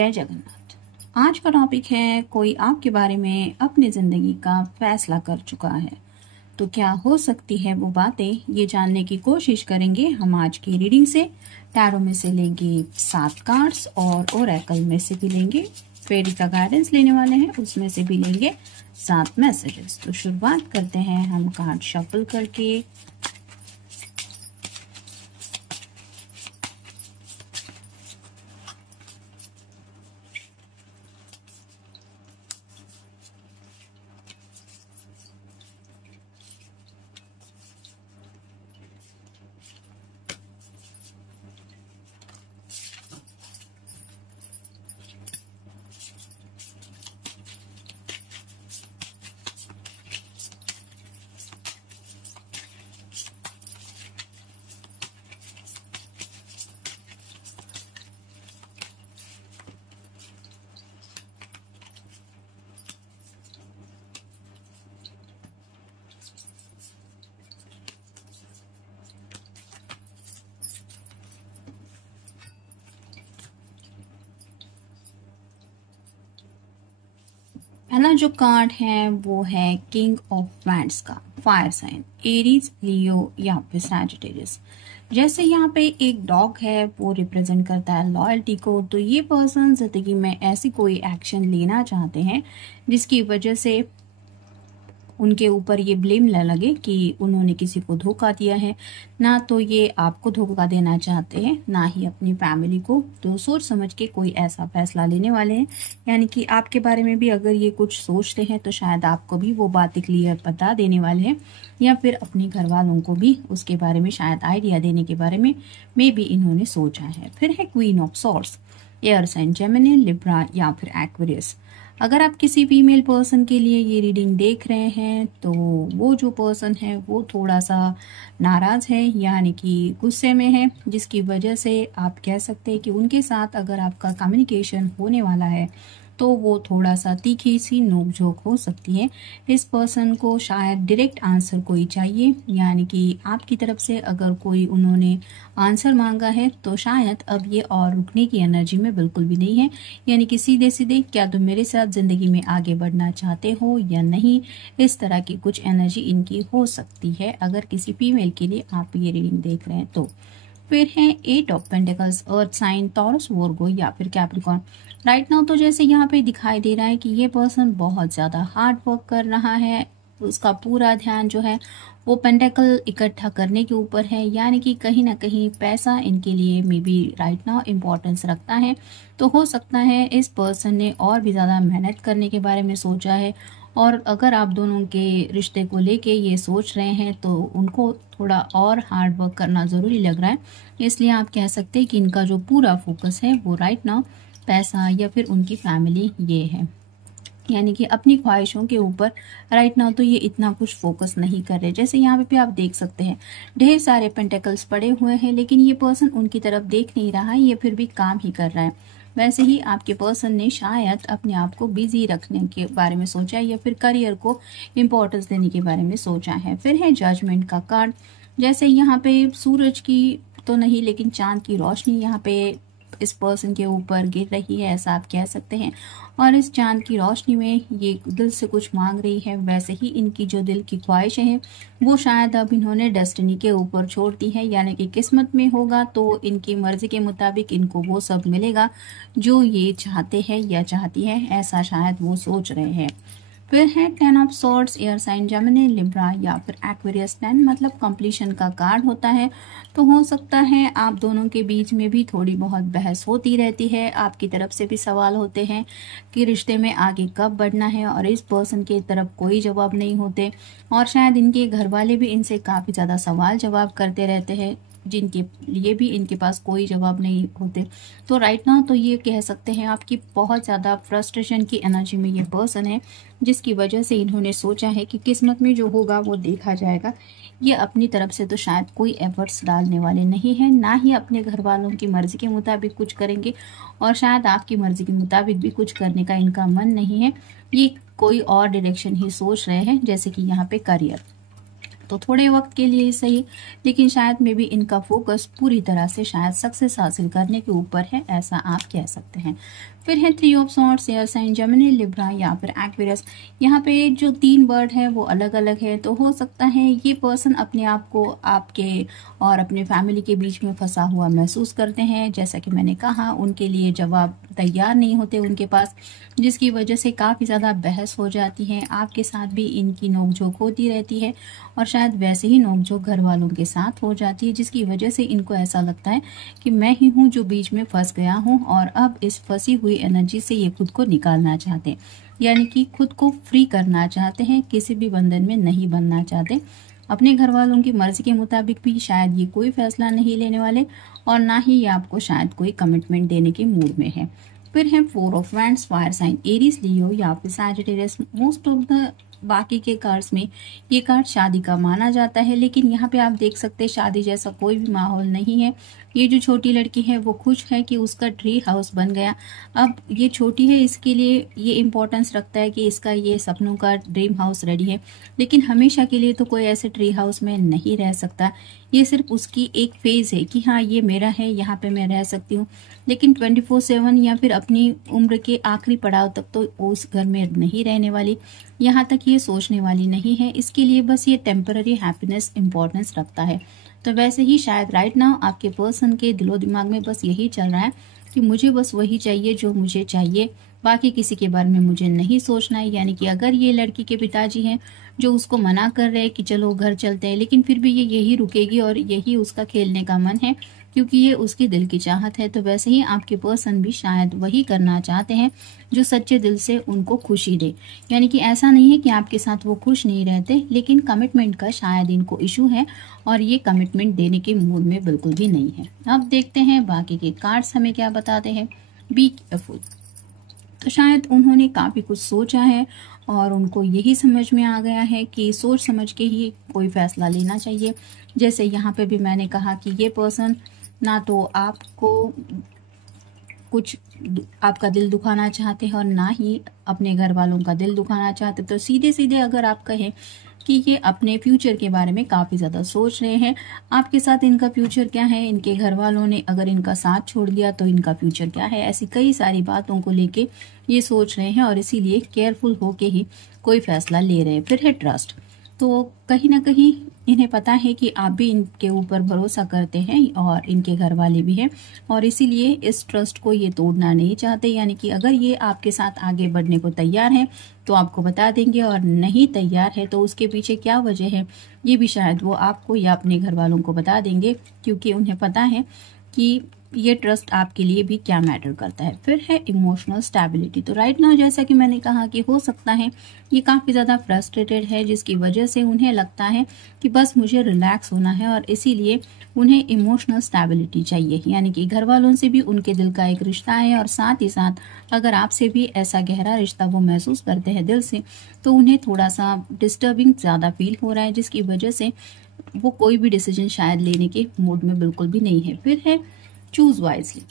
जय जगन्नाथ। आज का टॉपिक है कोई आपके बारे में अपनी जिंदगी का फैसला कर चुका है तो क्या हो सकती है वो बातें, ये जानने की कोशिश करेंगे हम आज की रीडिंग से। टैरो में से लेंगे 7 कार्ड्स और ओरेकल में से भी लेंगे, फेरी का गाइडेंस लेने वाले हैं उसमें से भी लेंगे 7 मैसेजेस। तो शुरुआत करते हैं हम कार्ड शफल करके। पहला जो कार्ड है वो है किंग ऑफ वैंड्स का, फायर साइन, एरीज, लियो या फिर सैजिटेरियस। जैसे यहाँ पे एक डॉग है वो रिप्रेजेंट करता है लॉयल्टी को, तो ये पर्सन जिंदगी में ऐसी कोई एक्शन लेना चाहते हैं जिसकी वजह से उनके ऊपर ये ब्लेम न लगे कि उन्होंने किसी को धोखा दिया है। ना तो ये आपको धोखा देना चाहते हैं ना ही अपनी फैमिली को, तो सोच समझ के कोई ऐसा फैसला लेने वाले हैं। यानी कि आपके बारे में भी अगर ये कुछ सोचते हैं तो शायद आपको भी वो बातें क्लियर बता देने वाले हैं, या फिर अपने घर वालों को भी उसके बारे में शायद आइडिया देने के बारे में भी इन्होंने सोचा है। फिर है queen of swords, air sign Gemini, Libra या फिर एक्वेरियस। अगर आप किसी फीमेल पर्सन के लिए ये रीडिंग देख रहे हैं तो वो जो पर्सन है वो थोड़ा सा नाराज है, यानी कि गुस्से में है, जिसकी वजह से आप कह सकते हैं कि उनके साथ अगर आपका कम्युनिकेशन होने वाला है तो वो थोड़ा सा तीखी सी नोकझोंक हो सकती है। इस पर्सन को शायद डायरेक्ट आंसर कोई चाहिए, यानी कि आपकी तरफ से अगर कोई उन्होंने आंसर मांगा है तो शायद अब ये और रुकने की एनर्जी में बिल्कुल भी नहीं है। यानी कि सीधे सीधे क्या तुम मेरे साथ जिंदगी में आगे बढ़ना चाहते हो या नहीं, इस तरह की कुछ एनर्जी इनकी हो सकती है अगर किसी फीमेल के लिए आप ये रीडिंग देख रहे हैं तो। फिर है 8 of pentacles, earth sign, Taurus, Virgo या फिर कैप्रिकॉर्न। राइट नाउ तो जैसे यहाँ पे दिखाई दे रहा है कि ये पर्सन बहुत ज्यादा हार्ड वर्क कर रहा है, उसका पूरा ध्यान जो है वो पेंटेकल इकट्ठा करने के ऊपर है, यानी कि कहीं ना कहीं पैसा इनके लिए may be right now importance रखता है। तो हो सकता है इस पर्सन ने और भी ज्यादा मेहनत करने के बारे में सोचा है, और अगर आप दोनों के रिश्ते को लेके ये सोच रहे हैं तो उनको थोड़ा और हार्ड वर्क करना ज़रूरी लग रहा है। इसलिए आप कह सकते हैं कि इनका जो पूरा फोकस है वो राइट नाउ पैसा या फिर उनकी फैमिली ये है, यानी कि अपनी ख्वाहिशों के ऊपर राइट नाउ तो ये इतना कुछ फोकस नहीं कर रहे। जैसे यहाँ पे भी आप देख सकते हैं ढेर सारे पेंटेकल्स पड़े हुए हैं, लेकिन ये पर्सन उनकी तरफ देख नहीं रहा है, ये फिर भी काम ही कर रहा है। वैसे ही आपके पर्सन ने शायद अपने आप को बिजी रखने के बारे में सोचा है या फिर करियर को इम्पोर्टेंस देने के बारे में सोचा है। फिर है जजमेंट का कार्ड, जैसे यहाँ पे सूरज की तो नहीं लेकिन चांद की रोशनी यहाँ पे इस पर्सन के ऊपर गिर रही है, ऐसा आप कह सकते हैं। और इस चांद की रोशनी में ये दिल से कुछ मांग रही है, वैसे ही इनकी जो दिल की ख्वाहिशें हैं वो शायद अब इन्होंने डेस्टिनी के ऊपर छोड़ दी है, यानी कि किस्मत में होगा तो इनकी मर्जी के मुताबिक इनको वो सब मिलेगा जो ये चाहते हैं या चाहती है, ऐसा शायद वो सोच रहे हैं। फिर है 10 of swords, air sign Gemini, Libra या फिर एक्वेरियस। 10 मतलब कंप्लीशन का कार्ड होता है, तो हो सकता है आप दोनों के बीच में भी थोड़ी बहुत बहस होती रहती है, आपकी तरफ से भी सवाल होते हैं कि रिश्ते में आगे कब बढ़ना है, और इस पर्सन की तरफ कोई जवाब नहीं होते, और शायद इनके घर वाले भी इनसे काफ़ी ज़्यादा सवाल जवाब करते रहते हैं जिनके लिए भी इनके पास कोई जवाब नहीं होते। तो राइट नाउ तो ये कह सकते हैं आपकी बहुत ज़्यादा फ्रस्ट्रेशन की एनर्जी में ये पर्सन है, जिसकी वजह से इन्होंने सोचा है कि किस्मत में जो होगा वो देखा जाएगा। ये अपनी तरफ से तो शायद कोई एफर्ट्स डालने वाले नहीं है, ना ही अपने घर वालों की मर्जी के मुताबिक कुछ करेंगे, और शायद आपकी मर्जी के मुताबिक भी कुछ करने का इनका मन नहीं है। ये कोई और डायरेक्शन ही सोच रहे हैं, जैसे कि यहाँ पे करियर, तो थोड़े वक्त के लिए सही, लेकिन शायद में भी इनका फोकस पूरी तरह से शायद सक्सेस हासिल करने के ऊपर है, ऐसा आप कह सकते हैं। फिर है three of swords, air sign, Gemini, Libra या फिर एक्वेरियस। यहाँ पे जो तीन वर्ड है वो अलग अलग है, तो हो सकता है ये पर्सन अपने आप को आपके और अपने फैमिली के बीच में फंसा हुआ महसूस करते हैं। जैसा कि मैंने कहा, उनके लिए जवाब तैयार नहीं होते उनके पास, जिसकी वजह से काफ़ी ज़्यादा बहस हो जाती है। आपके साथ भी इनकी नोकझोंक होती रहती है और शायद वैसे ही नोकझोंक घर वालों के साथ हो जाती है, जिसकी वजह से इनको ऐसा लगता है कि मैं ही हूँ जो बीच में फंस गया हूँ और अब इस फंसी हुई एनर्जी से ये खुद को निकालना चाहते हैं, यानी कि खुद को फ्री करना चाहते हैं, किसी भी बंधन में नहीं बनना चाहते। अपने घर वालों की मर्जी के मुताबिक भी शायद ये कोई फैसला नहीं लेने वाले और ना ही ये आपको शायद कोई कमिटमेंट देने के मूड में है। फिर है four of wands, fire sign, Aries, Leo या फिर सैजिटेरियस। मोस्ट ऑफ द बाकी के कार्ड्स में ये कार्ड शादी का माना जाता है, लेकिन यहाँ पे आप देख सकते हैं शादी जैसा कोई भी माहौल नहीं है। ये जो छोटी लड़की है वो खुश है कि उसका ट्री हाउस बन गया। अब ये छोटी है, इसके लिए ये इम्पोर्टेंस रखता है कि इसका ये सपनों का ड्रीम हाउस रेडी है, लेकिन हमेशा के लिए तो कोई ऐसे ट्री हाउस में नहीं रह सकता। ये सिर्फ उसकी एक फेज है कि हाँ ये मेरा है, यहाँ पे मैं रह सकती हूँ, लेकिन 24/7 या फिर अपनी उम्र के आखिरी पड़ाव तक तो उस घर में नहीं रहने वाली, यहाँ तक ये सोचने वाली नहीं है। इसके लिए बस ये टेम्पररी हैप्पीनेस इम्पोर्टेंस रखता है। तो वैसे ही शायद राइट नाउ आपके पर्सन के दिलो दिमाग में बस यही चल रहा है कि मुझे बस वही चाहिए जो मुझे चाहिए, बाकी किसी के बारे में मुझे नहीं सोचना है। यानी कि अगर ये लड़की के पिताजी हैं जो उसको मना कर रहे हैं कि चलो घर चलते हैं, लेकिन फिर भी ये यही रुकेगी और यही उसका खेलने का मन है क्योंकि ये उसकी दिल की चाहत है। तो वैसे ही आपके पर्सन भी शायद वही करना चाहते हैं जो सच्चे दिल से उनको खुशी दे। यानी कि ऐसा नहीं है कि आपके साथ वो खुश नहीं रहते, लेकिन कमिटमेंट का शायद इनको इशू है और ये कमिटमेंट देने के मूड में बिल्कुल भी नहीं है। अब देखते हैं बाकी के कार्ड्स हमें क्या बताते हैं। Be careful. तो शायद उन्होंने काफ़ी कुछ सोचा है और उनको यही समझ में आ गया है कि सोच समझ के ही कोई फैसला लेना चाहिए। जैसे यहाँ पे भी मैंने कहा कि ये पर्सन ना तो आपको कुछ आपका दिल दुखाना चाहते हैं और ना ही अपने घर वालों का दिल दुखाना चाहते। तो सीधे सीधे अगर आप कहें कि ये अपने फ्यूचर के बारे में काफ़ी ज़्यादा सोच रहे हैं, आपके साथ इनका फ्यूचर क्या है, इनके घर वालों ने अगर इनका साथ छोड़ दिया तो इनका फ्यूचर क्या है, ऐसी कई सारी बातों को लेके ये सोच रहे हैं और इसीलिए केयरफुल होके ही कोई फैसला ले रहे हैं। फिर है ट्रस्ट। तो कहीं ना कहीं इन्हें पता है कि आप भी इनके ऊपर भरोसा करते हैं और इनके घर वाले भी हैं और इसीलिए इस ट्रस्ट को ये तोड़ना नहीं चाहते। यानी कि अगर ये आपके साथ आगे बढ़ने को तैयार हैं तो आपको बता देंगे और नहीं तैयार है तो उसके पीछे क्या वजह है ये भी शायद वो आपको या अपने घर वालों को बता देंगे, क्योंकि उन्हें पता है कि ये ट्रस्ट आपके लिए भी क्या मैटर करता है। फिर है इमोशनल स्टेबिलिटी। तो राइट नाउ जैसा कि मैंने कहा कि हो सकता है ये काफ़ी ज़्यादा फ्रस्ट्रेटेड है, जिसकी वजह से उन्हें लगता है कि बस मुझे रिलैक्स होना है और इसीलिए उन्हें इमोशनल स्टेबिलिटी चाहिए। यानी कि घर वालों से भी उनके दिल का एक रिश्ता है और साथ ही साथ अगर आपसे भी ऐसा गहरा रिश्ता वो महसूस करते हैं दिल से, तो उन्हें थोड़ा सा डिस्टर्बिंग ज़्यादा फील हो रहा है, जिसकी वजह से वो कोई भी डिसीजन शायद लेने के मूड में बिल्कुल भी नहीं है। फिर है चूज वाइजली।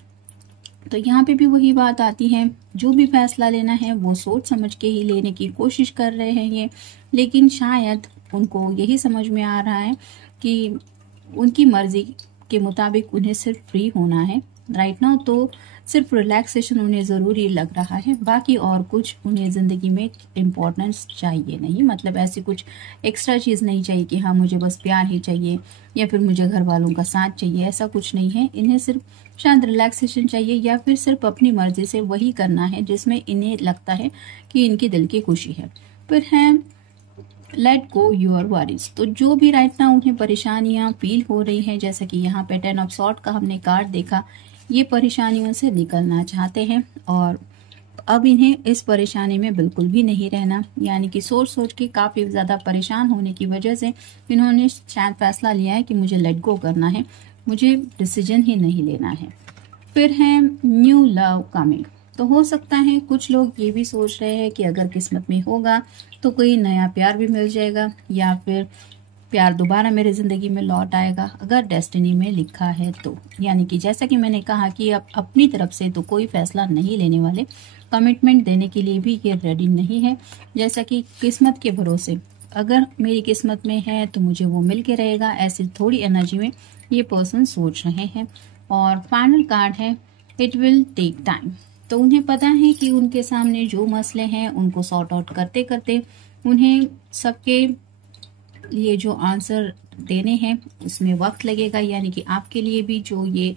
तो यहाँ पे भी वही बात आती है, जो भी फैसला लेना है वो सोच समझ के ही लेने की कोशिश कर रहे हैं ये, लेकिन शायद उनको यही समझ में आ रहा है कि उनकी मर्जी के मुताबिक उन्हें सिर्फ फ्री होना है राइट नाउ। तो सिर्फ रिलैक्सेशन उन्हें ज़रूरी लग रहा है, बाकी और कुछ उन्हें ज़िंदगी में इम्पोर्टेंस चाहिए नहीं। मतलब ऐसी कुछ एक्स्ट्रा चीज़ नहीं चाहिए कि हाँ मुझे बस प्यार ही चाहिए या फिर मुझे घर वालों का साथ चाहिए, ऐसा कुछ नहीं है। इन्हें सिर्फ शायद रिलैक्सेशन चाहिए या फिर सिर्फ अपनी मर्जी से वही करना है जिसमें इन्हें लगता है कि इनके दिल की खुशी है। फिर है लेट गो योर वरीज। तो जो भी राइट नाउ उन्हें परेशानियां फील हो रही हैं, जैसे कि यहाँ पे 10 ऑफ सॉर्ड का हमने कार्ड देखा, ये परेशानियों से निकलना चाहते हैं और अब इन्हें इस परेशानी में बिल्कुल भी नहीं रहना। यानी कि सोच सोच के काफ़ी ज़्यादा परेशान होने की वजह से इन्होंने शायद फैसला लिया है कि मुझे लेट गो करना है, मुझे डिसीजन ही नहीं लेना है। फिर है न्यू लव कमिंग। तो हो सकता है कुछ लोग ये भी सोच रहे हैं कि अगर किस्मत में होगा तो कोई नया प्यार भी मिल जाएगा या फिर प्यार दोबारा मेरे ज़िंदगी में लौट आएगा अगर डेस्टिनी में लिखा है तो। यानी कि जैसा कि मैंने कहा कि अब अपनी तरफ से तो कोई फैसला नहीं लेने वाले, कमिटमेंट देने के लिए भी ये रेडी नहीं है। जैसा कि किस्मत के भरोसे अगर मेरी किस्मत में है तो मुझे वो मिल के रहेगा, ऐसी थोड़ी एनर्जी में ये पर्सन सोच रहे हैं। और फाइनल कार्ड है इट विल टेक टाइम। तो उन्हें पता है कि उनके सामने जो मसले हैं उनको सॉर्ट आउट करते करते उन्हें सबके लिए जो आंसर देने हैं उसमें वक्त लगेगा, यानी कि आपके लिए भी जो ये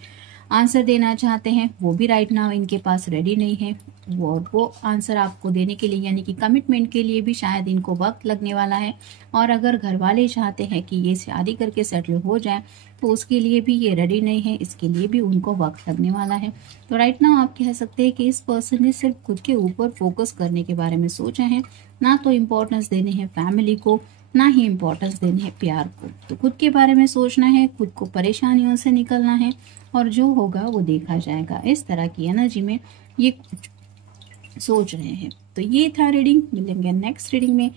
आंसर देना चाहते हैं वो भी राइट नाउ इनके पास रेडी नहीं है। वो आंसर आपको देने के लिए यानी कि कमिटमेंट के लिए भी शायद इनको वक्त लगने वाला है। और अगर घर वाले चाहते हैं कि ये शादी करके सेटल हो जाए तो उसके लिए भी ये रेडी नहीं है, इसके लिए भी उनको वक्त लगने वाला है। तो राइट नाउ आप कह सकते हैं कि इस पर्सन ने सिर्फ खुद के ऊपर फोकस करने के बारे में सोचा है, ना तो इम्पोर्टेंस देने हैं फैमिली को, ना ही इम्पोर्टेंस देनी है प्यार को। तो खुद के बारे में सोचना है, खुद को परेशानियों से निकलना है और जो होगा वो देखा जाएगा। इस तरह की एनर्जी में ये सोच रहे हैं। तो ये था रीडिंग। मिलेंगे नेक्स्ट रीडिंग में।